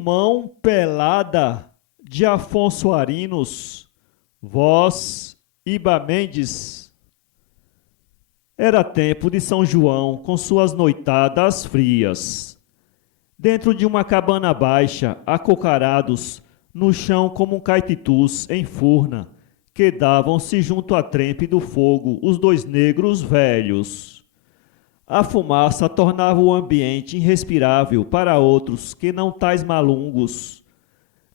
Mão Pelada, de Afonso Arinos, voz Iba Mendes. Era tempo de São João com suas noitadas frias. Dentro de uma cabana baixa, acocarados, no chão como caititus em furna, quedavam-se junto à trempe do fogo os dois negros velhos. A fumaça tornava o ambiente irrespirável para outros que não tais malungos.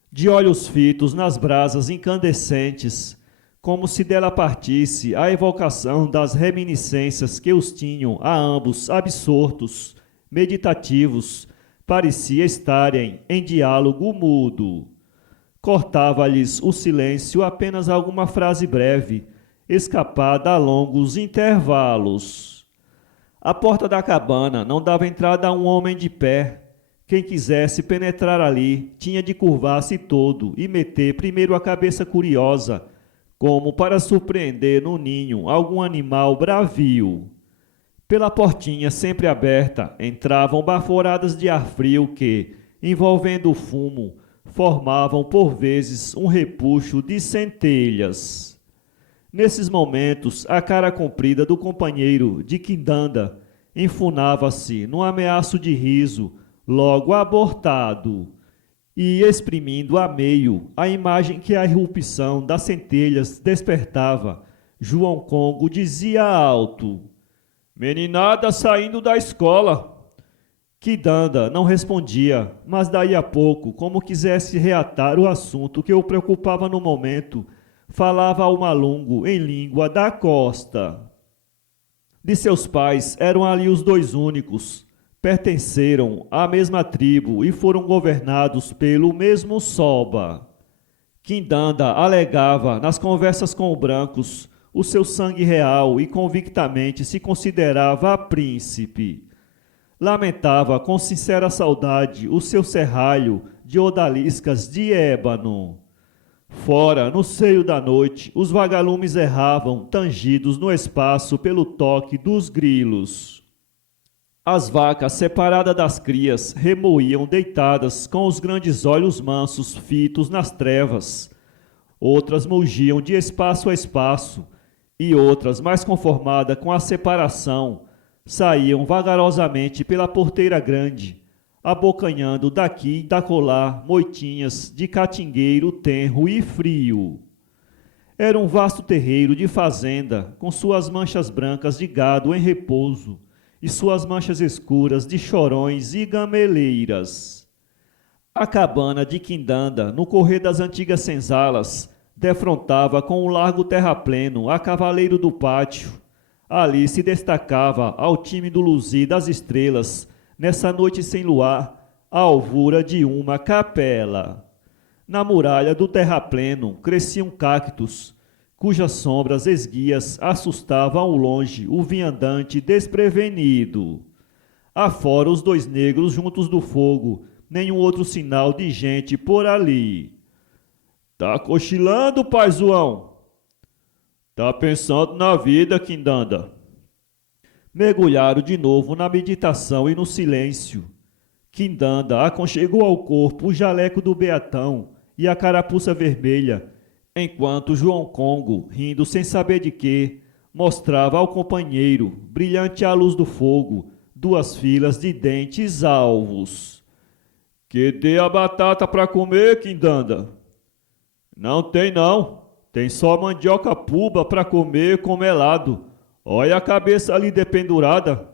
De olhos fitos nas brasas incandescentes, como se dela partisse a evocação das reminiscências que os tinham a ambos absortos, meditativos, parecia estarem em diálogo mudo. Cortava-lhes o silêncio apenas alguma frase breve, escapada a longos intervalos. A porta da cabana não dava entrada a um homem de pé. Quem quisesse penetrar ali tinha de curvar-se todo e meter primeiro a cabeça curiosa, como para surpreender no ninho algum animal bravio. Pela portinha sempre aberta entravam baforadas de ar frio que, envolvendo o fumo, formavam por vezes um repuxo de centelhas. Nesses momentos, a cara comprida do companheiro de quindanda enfunava-se num ameaço de riso, logo abortado, e exprimindo a meio a imagem que a irrupção das centelhas despertava, João Congo dizia alto: "Meninada saindo da escola." Quindanda não respondia, mas daí a pouco, como quisesse reatar o assunto que o preocupava no momento, falava ao malungo em língua da costa. De seus pais eram ali os dois únicos, pertenceram à mesma tribo e foram governados pelo mesmo Soba. Quindanda alegava nas conversas com os brancos o seu sangue real e convictamente se considerava príncipe. Lamentava com sincera saudade o seu serralho de odaliscas de ébano. Fora, no seio da noite, os vagalumes erravam, tangidos no espaço pelo toque dos grilos. As vacas, separadas das crias, remoíam deitadas com os grandes olhos mansos fitos nas trevas. Outras mugiam de espaço a espaço, e outras, mais conformadas com a separação, saíam vagarosamente pela porteira grande, abocanhando daqui e dacolá moitinhas de catingueiro tenro e frio. Era um vasto terreiro de fazenda, com suas manchas brancas de gado em repouso e suas manchas escuras de chorões e gameleiras. A cabana de Quindanda, no correr das antigas senzalas, defrontava com o largo terrapleno a cavaleiro do pátio. Ali se destacava, ao tímido luzir das estrelas, nessa noite sem luar, a alvura de uma capela. Na muralha do terrapleno cresciam cactos, cujas sombras esguias assustavam ao longe o viandante desprevenido. Afora os dois negros juntos do fogo, nenhum outro sinal de gente por ali. "Tá cochilando, pai João?" "Tá pensando na vida, Quindanda." Mergulharam de novo na meditação e no silêncio. Quindanda aconchegou ao corpo o jaleco do beatão e a carapuça vermelha, enquanto João Congo, rindo sem saber de quê, mostrava ao companheiro, brilhante à luz do fogo, duas filas de dentes alvos. "Que dê a batata para comer, Quindanda." "Não tem não. Tem só mandioca puba para comer com melado. Olha a cabeça ali dependurada."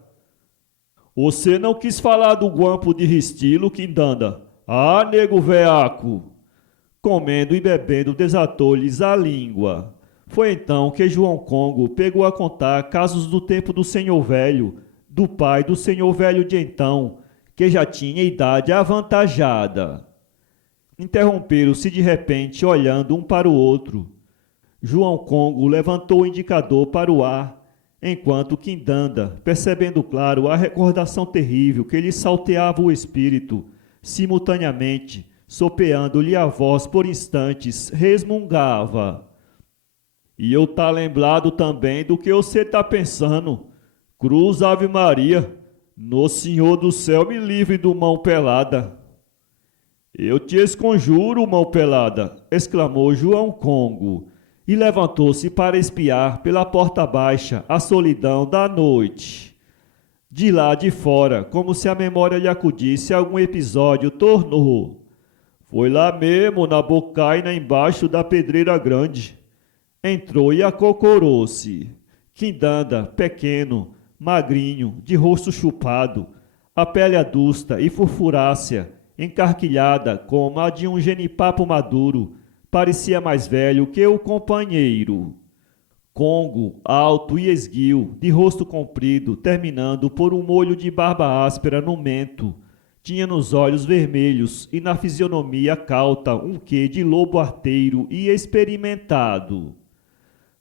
"Você não quis falar do guampo de ristilo, Quindanda? Ah, nego veaco!" Comendo e bebendo desatou-lhes a língua. Foi então que João Congo pegou a contar casos do tempo do senhor velho, do pai do senhor velho de então, que já tinha idade avantajada. Interromperam-se de repente, olhando um para o outro. João Congo levantou o indicador para o ar, enquanto Quindanda, percebendo claro a recordação terrível que lhe salteava o espírito, simultaneamente, sopeando-lhe a voz por instantes, resmungava: "E eu tá lembrado também do que você tá pensando. Cruz Ave Maria, no Senhor do céu me livre do mão pelada." Eu te esconjuro, mão pelada, exclamou João Congo, e levantou-se para espiar pela porta baixa a solidão da noite. De lá de fora, como se a memória lhe acudisse algum episódio, tornou. Foi lá mesmo, na bocaina embaixo da pedreira grande. Entrou e acocorou-se. Quindanda, pequeno, magrinho, de rosto chupado, a pele adusta e furfurácea, encarquilhada como a de um genipapo maduro, parecia mais velho que o companheiro. Congo, alto e esguio, de rosto comprido, terminando por um molho de barba áspera no mento, tinha nos olhos vermelhos e na fisionomia cauta um quê de lobo arteiro e experimentado.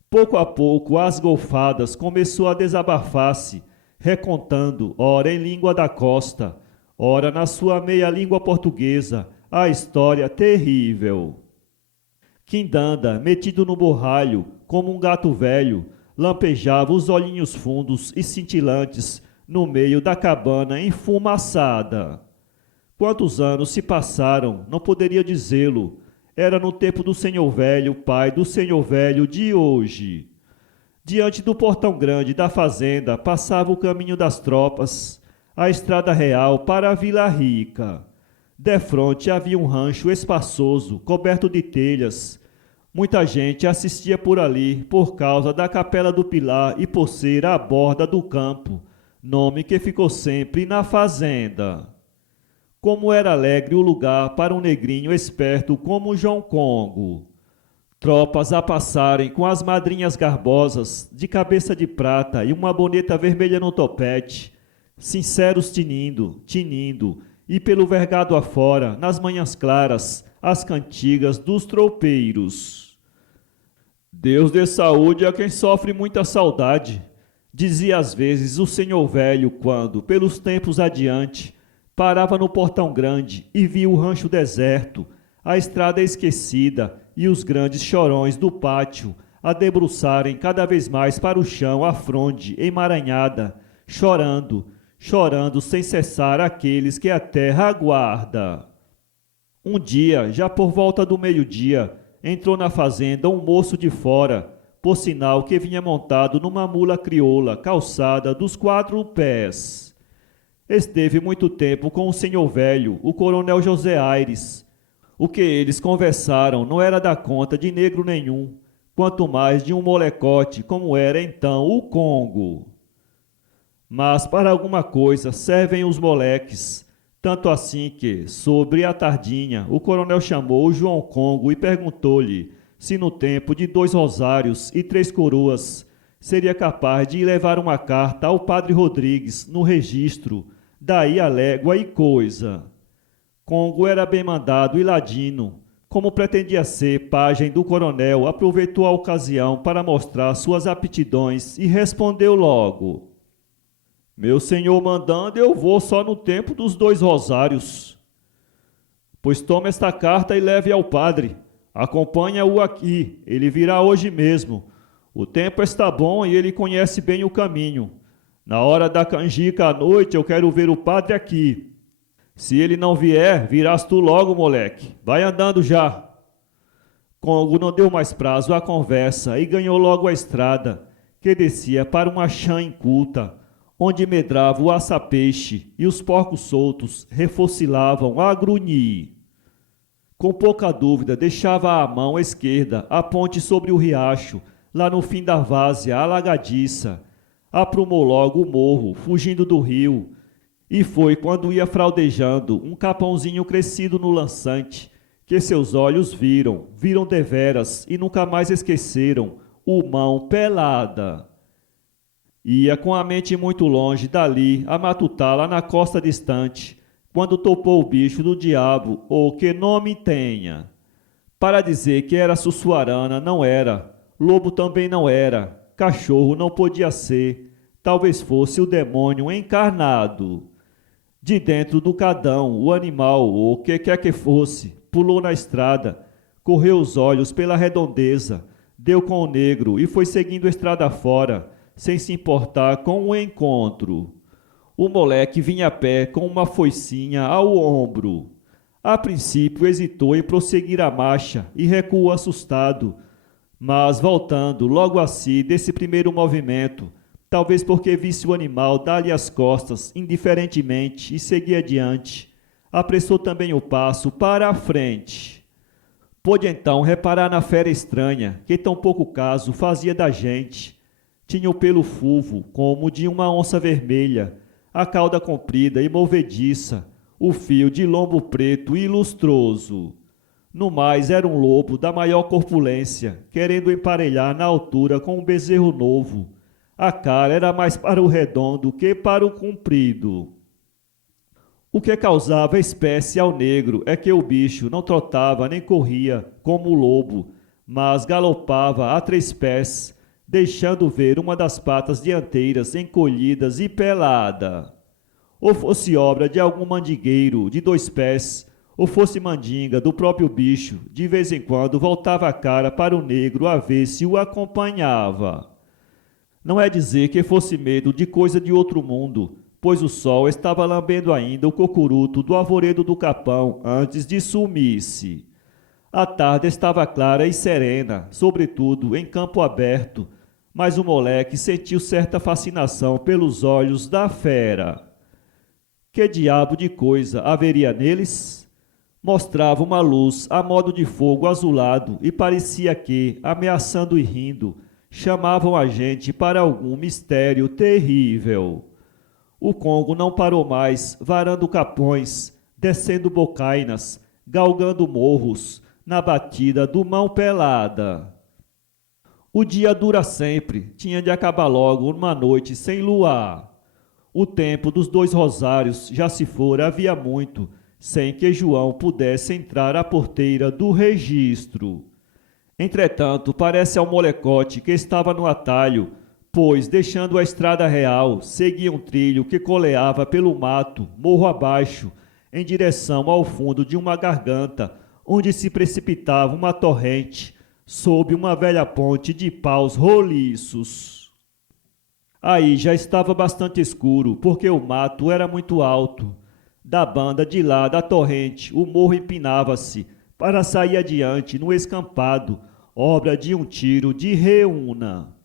Pouco a pouco, às golfadas, começou a desabafar-se, recontando, ora em língua da costa, ora na sua meia-língua portuguesa, a história terrível. Quindanda, metido no borralho, como um gato velho, lampejava os olhinhos fundos e cintilantes no meio da cabana enfumaçada. Quantos anos se passaram, não poderia dizê-lo. Era no tempo do senhor velho, pai do senhor velho de hoje. Diante do portão grande da fazenda passava o caminho das tropas, a estrada real para a Vila Rica. Defronte havia um rancho espaçoso, coberto de telhas. Muita gente assistia por ali por causa da Capela do Pilar e por ser a borda do campo, nome que ficou sempre na fazenda. Como era alegre o lugar para um negrinho esperto como João Congo. Tropas a passarem com as madrinhas garbosas, de cabeça de prata e uma boneta vermelha no topete, sinceros tinindo, e pelo vergado afora, nas manhãs claras, as cantigas dos tropeiros. Deus dê saúde a quem sofre muita saudade, dizia às vezes o senhor velho quando, pelos tempos adiante, parava no portão grande e via o rancho deserto, a estrada esquecida e os grandes chorões do pátio a debruçarem cada vez mais para o chão a fronde emaranhada, chorando, chorando sem cessar aqueles que a terra aguarda. Um dia, já por volta do meio-dia, entrou na fazenda um moço de fora, por sinal que vinha montado numa mula crioula calçada dos 4 pés. Esteve muito tempo com o senhor velho, o coronel José Aires. O que eles conversaram não era da conta de negro nenhum, quanto mais de um molecote como era então o Congo. Mas para alguma coisa servem os moleques, tanto assim que, sobre a tardinha, o coronel chamou o João Congo e perguntou-lhe se no tempo de 2 rosários e 3 coroas seria capaz de levar uma carta ao padre Rodrigues no registro, daí a légua e coisa. Congo era bem mandado e ladino. Como pretendia ser pajem do coronel, aproveitou a ocasião para mostrar suas aptidões e respondeu logo: Meu senhor mandando, eu vou só no tempo dos 2 rosários. Pois tome esta carta e leve ao padre. Acompanha-o aqui, ele virá hoje mesmo. O tempo está bom e ele conhece bem o caminho. Na hora da canjica à noite eu quero ver o padre aqui. Se ele não vier, virás tu logo, moleque. Vai andando já. Congo não deu mais prazo à conversa e ganhou logo a estrada, que descia para uma chã inculta, onde medrava o aça-peixe e os porcos soltos refocilavam a grunhir. Com pouca dúvida, deixava à mão esquerda a ponte sobre o riacho, lá no fim da várzea alagadiça. Aprumou logo o morro, fugindo do rio, e foi quando ia fraudejando um capãozinho crescido no lançante, que seus olhos viram deveras e nunca mais esqueceram o mão pelada. Ia com a mente muito longe dali a matutá lá na costa distante, quando topou o bicho do diabo, ou que nome tenha. Para dizer que era Sussuarana, não era, lobo também não era, cachorro não podia ser, talvez fosse o demônio encarnado. De dentro do cadão, o animal, ou o que quer que fosse, pulou na estrada, correu os olhos pela redondeza, deu com o negro e foi seguindo a estrada fora, sem se importar com o encontro. O moleque vinha a pé com uma foicinha ao ombro. A princípio hesitou em prosseguir a marcha e recuou assustado, mas voltando logo a si desse primeiro movimento, talvez porque visse o animal dar-lhe as costas indiferentemente e seguir adiante, apressou também o passo para a frente. Pôde então reparar na fera estranha, que tão pouco caso fazia da gente. Tinha o pelo fulvo, como de uma onça vermelha, a cauda comprida e movediça, o fio de lombo preto e lustroso. No mais, era um lobo da maior corpulência, querendo emparelhar na altura com um bezerro novo. A cara era mais para o redondo que para o comprido. O que causava espécie ao negro é que o bicho não trotava nem corria como o lobo, mas galopava a 3 pés, deixando ver uma das patas dianteiras encolhidas e pelada. Ou fosse obra de algum mandingueiro de 2 pés, ou fosse mandinga do próprio bicho, de vez em quando voltava a cara para o negro a ver se o acompanhava. Não é dizer que fosse medo de coisa de outro mundo, pois o sol estava lambendo ainda o cocuruto do arvoredo do capão antes de sumir-se. A tarde estava clara e serena, sobretudo em campo aberto, mas o moleque sentiu certa fascinação pelos olhos da fera. Que diabo de coisa haveria neles? Mostrava uma luz a modo de fogo azulado e parecia que, ameaçando e rindo, chamavam a gente para algum mistério terrível. O Congo não parou mais, varando capões, descendo bocainas, galgando morros, na batida do mão pelada. O dia dura sempre, tinha de acabar logo numa noite sem luar. O tempo dos 2 rosários já se fora havia muito, sem que João pudesse entrar à porteira do registro. Entretanto, parece ao molecote que estava no atalho, pois, deixando a estrada real, seguia um trilho que coleava pelo mato, morro abaixo, em direção ao fundo de uma garganta, onde se precipitava uma torrente, sob uma velha ponte de paus roliços. Aí já estava bastante escuro, porque o mato era muito alto. Da banda de lá da torrente, o morro empinava-se para sair adiante no escampado, obra de um tiro de reúna.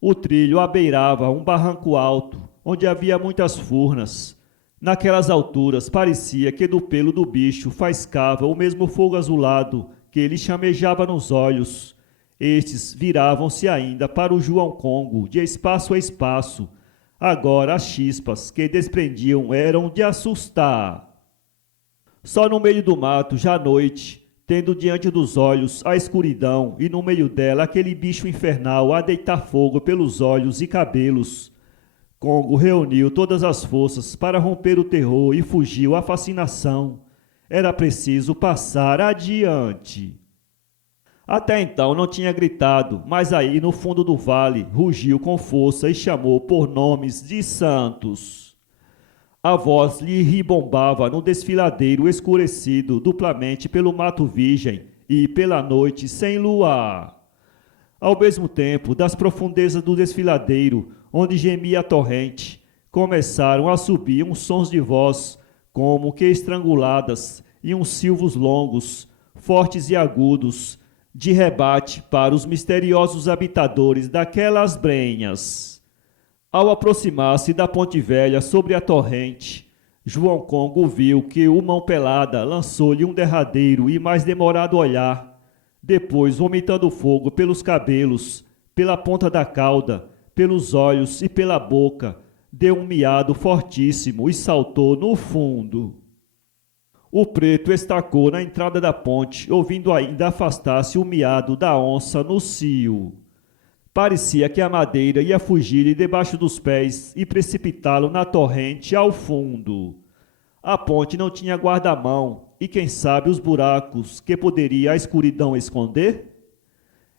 O trilho abeirava um barranco alto, onde havia muitas furnas. Naquelas alturas parecia que do pelo do bicho faiscava o mesmo fogo azulado que lhe chamejava nos olhos. Estes viravam-se ainda para o João Congo, de espaço a espaço. Agora as chispas que desprendiam eram de assustar. Só no meio do mato, já à noite, tendo diante dos olhos a escuridão e no meio dela aquele bicho infernal a deitar fogo pelos olhos e cabelos, Congo reuniu todas as forças para romper o terror e fugiu à fascinação. Era preciso passar adiante. Até então não tinha gritado, mas aí no fundo do vale rugiu com força e chamou por nomes de santos. A voz lhe ribombava no desfiladeiro escurecido duplamente pelo mato virgem e pela noite sem luar. Ao mesmo tempo, das profundezas do desfiladeiro, onde gemia a torrente, começaram a subir uns sons de voz, como que estranguladas, e uns silvos longos, fortes e agudos, de rebate para os misteriosos habitadores daquelas brenhas. Ao aproximar-se da ponte velha sobre a torrente, João Congo viu que o Mão Pelada lançou-lhe um derradeiro e mais demorado olhar. Depois, vomitando fogo pelos cabelos, pela ponta da cauda, pelos olhos e pela boca, deu um miado fortíssimo e saltou no fundo. O preto estacou na entrada da ponte, ouvindo ainda afastar-se o miado da onça no cio. Parecia que a madeira ia fugir-lhe debaixo dos pés e precipitá-lo na torrente ao fundo. A ponte não tinha guarda-mão, e quem sabe os buracos que poderia a escuridão esconder?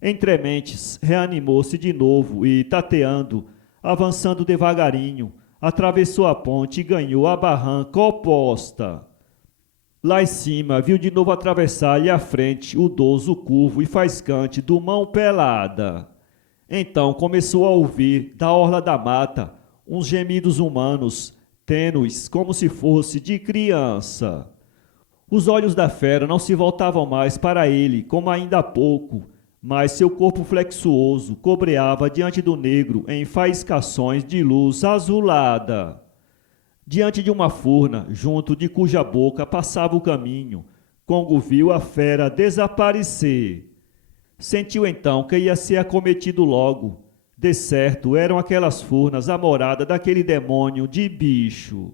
Entre mentes, reanimou-se de novo e, tateando, avançando devagarinho, atravessou a ponte e ganhou a barranca oposta. Lá em cima, viu de novo atravessar-lhe à frente o dorso curvo e faiscante do Mão Pelada. Então começou a ouvir, da orla da mata, uns gemidos humanos, tênues como se fosse de criança. Os olhos da fera não se voltavam mais para ele como ainda há pouco, mas seu corpo flexuoso cobreava diante do negro em faiscações de luz azulada. Diante de uma furna, junto de cuja boca passava o caminho, Congo viu a fera desaparecer. Sentiu então que ia ser acometido logo. De certo, eram aquelas furnas a morada daquele demônio de bicho.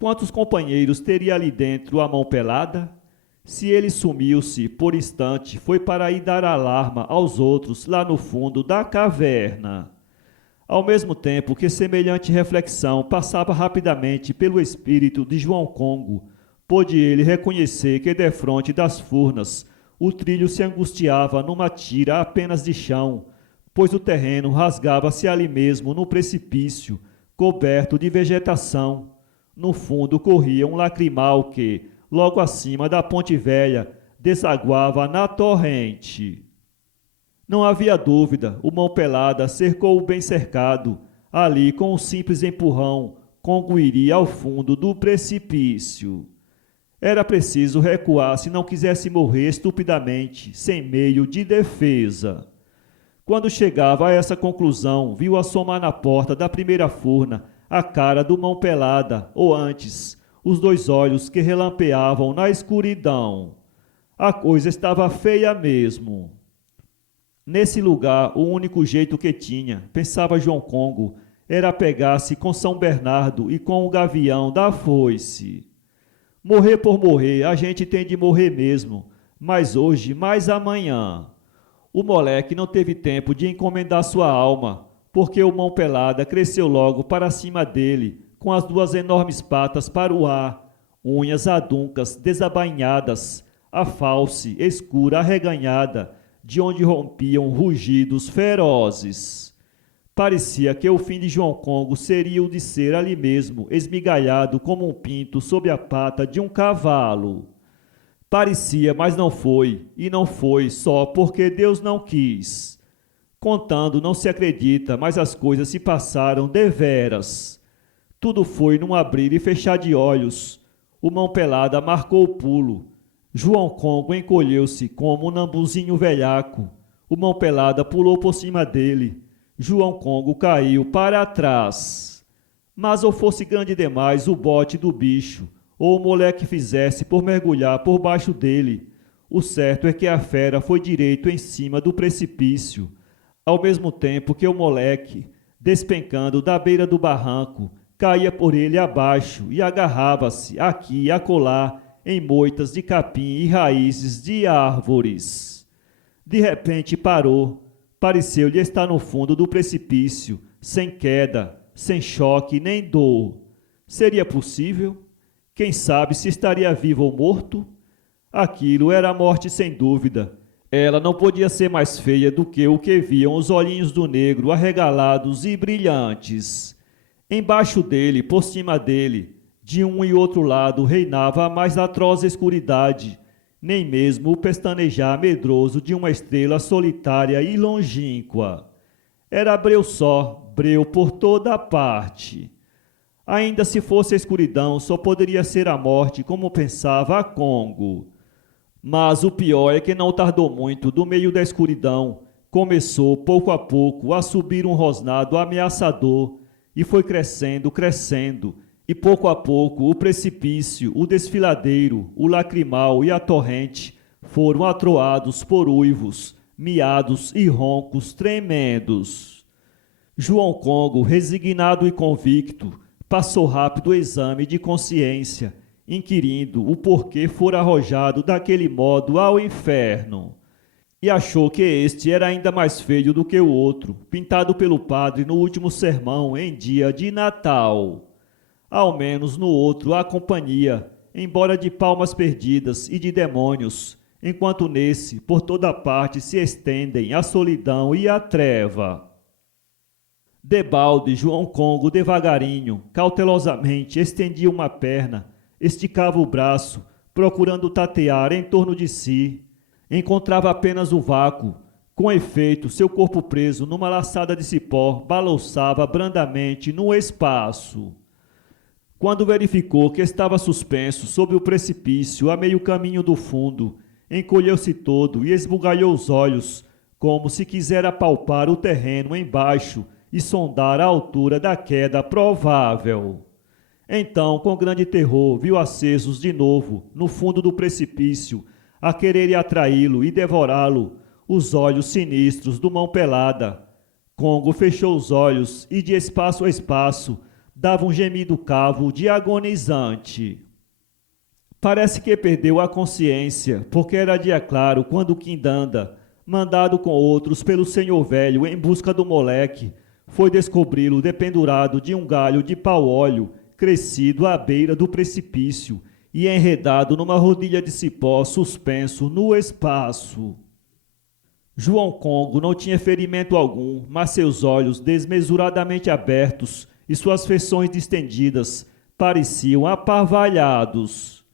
Quantos companheiros teria ali dentro a mão pelada? Se ele sumiu-se por instante, foi para ir dar alarma aos outros lá no fundo da caverna. Ao mesmo tempo que semelhante reflexão passava rapidamente pelo espírito de João Congo, pôde ele reconhecer que defronte das furnas o trilho se angustiava numa tira apenas de chão, pois o terreno rasgava-se ali mesmo no precipício, coberto de vegetação. No fundo corria um lacrimal que, logo acima da ponte velha, desaguava na torrente. Não havia dúvida, o Mão Pelada cercou o bem cercado. Ali, com um simples empurrão, Congo iria ao fundo do precipício. Era preciso recuar se não quisesse morrer estupidamente, sem meio de defesa. Quando chegava a essa conclusão, viu assomar na porta da primeira furna a cara do Mão Pelada, ou antes, os dois olhos que relampeavam na escuridão. A coisa estava feia mesmo. Nesse lugar, o único jeito que tinha, pensava João Congo, era pegar-se com São Bernardo e com o gavião da foice. Morrer por morrer, a gente tem de morrer mesmo, mais hoje, mais amanhã. O moleque não teve tempo de encomendar sua alma, porque o Mão Pelada cresceu logo para cima dele, com as duas enormes patas para o ar, unhas aduncas desabainhadas, a false, escura, arreganhada, de onde rompiam rugidos ferozes. Parecia que o fim de João Congo seria o de ser ali mesmo, esmigalhado como um pinto sob a pata de um cavalo. Parecia, mas não foi, e não foi só porque Deus não quis. Contando não se acredita, mas as coisas se passaram deveras. Tudo foi num abrir e fechar de olhos. O Mão Pelada marcou o pulo. João Congo encolheu-se como um nambuzinho velhaco. O Mão Pelada pulou por cima dele. João Congo caiu para trás. Mas ou fosse grande demais o bote do bicho, ou o moleque fizesse por mergulhar por baixo dele. O certo é que a fera foi direito em cima do precipício, ao mesmo tempo que o moleque, despencando da beira do barranco, caía por ele abaixo e agarrava-se aqui e acolá em moitas de capim e raízes de árvores. De repente parou. Pareceu-lhe estar no fundo do precipício, sem queda, sem choque nem dor. Seria possível? Quem sabe se estaria vivo ou morto? Aquilo era a morte sem dúvida. Ela não podia ser mais feia do que o que viam os olhinhos do negro arregalados e brilhantes. Embaixo dele, por cima dele, de um e outro lado reinava a mais atroz escuridade, nem mesmo o pestanejar medroso de uma estrela solitária e longínqua. Era breu só, breu por toda a parte. Ainda se fosse a escuridão, só poderia ser a morte, como pensava a Congo. Mas o pior é que não tardou muito, do meio da escuridão, começou, pouco a pouco, a subir um rosnado ameaçador, e foi crescendo, crescendo, e pouco a pouco o precipício, o desfiladeiro, o lacrimal e a torrente foram atroados por uivos, miados e roncos tremendos. João Congo, resignado e convicto, passou rápido o exame de consciência, inquirindo o porquê fora arrojado daquele modo ao inferno. E achou que este era ainda mais feio do que o outro, pintado pelo padre no último sermão em dia de Natal. Ao menos no outro há companhia, embora de palmas perdidas e de demônios, enquanto nesse, por toda parte, se estendem a solidão e a treva. Debalde, João Congo, devagarinho, cautelosamente, estendia uma perna, esticava o braço, procurando tatear em torno de si. Encontrava apenas o vácuo. Com efeito, seu corpo preso numa laçada de cipó balouçava brandamente no espaço. Quando verificou que estava suspenso sob o precipício a meio caminho do fundo, encolheu-se todo e esbugalhou os olhos, como se quisera palpar o terreno embaixo e sondar a altura da queda provável. Então, com grande terror, viu acesos de novo, no fundo do precipício, a quererem atraí-lo e devorá-lo, os olhos sinistros do Mão Pelada. Congo fechou os olhos e, de espaço a espaço, dava um gemido cavo de agonizante. Parece que perdeu a consciência, porque era dia claro quando Quindanda, mandado com outros pelo senhor velho em busca do moleque, foi descobri-lo dependurado de um galho de pau-óleo crescido à beira do precipício e enredado numa rodilha de cipó suspenso no espaço. João Congo não tinha ferimento algum, mas seus olhos desmesuradamente abertos e suas feições distendidas pareciam aparvalhados.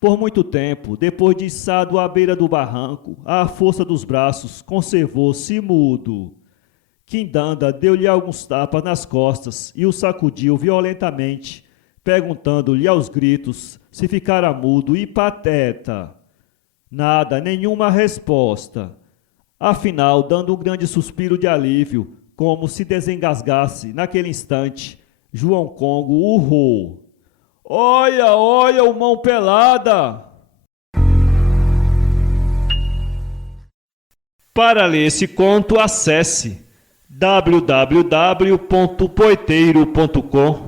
Por muito tempo, depois de içado à beira do barranco, à força dos braços, conservou-se mudo. Quindanda deu-lhe alguns tapas nas costas e o sacudiu violentamente, perguntando-lhe aos gritos se ficara mudo e pateta. Nada, nenhuma resposta. Afinal, dando um grande suspiro de alívio, como se desengasgasse naquele instante, João Congo urrou: "Olha, olha o Mão Pelada!" Para ler esse conto, acesse www.poeteiro.com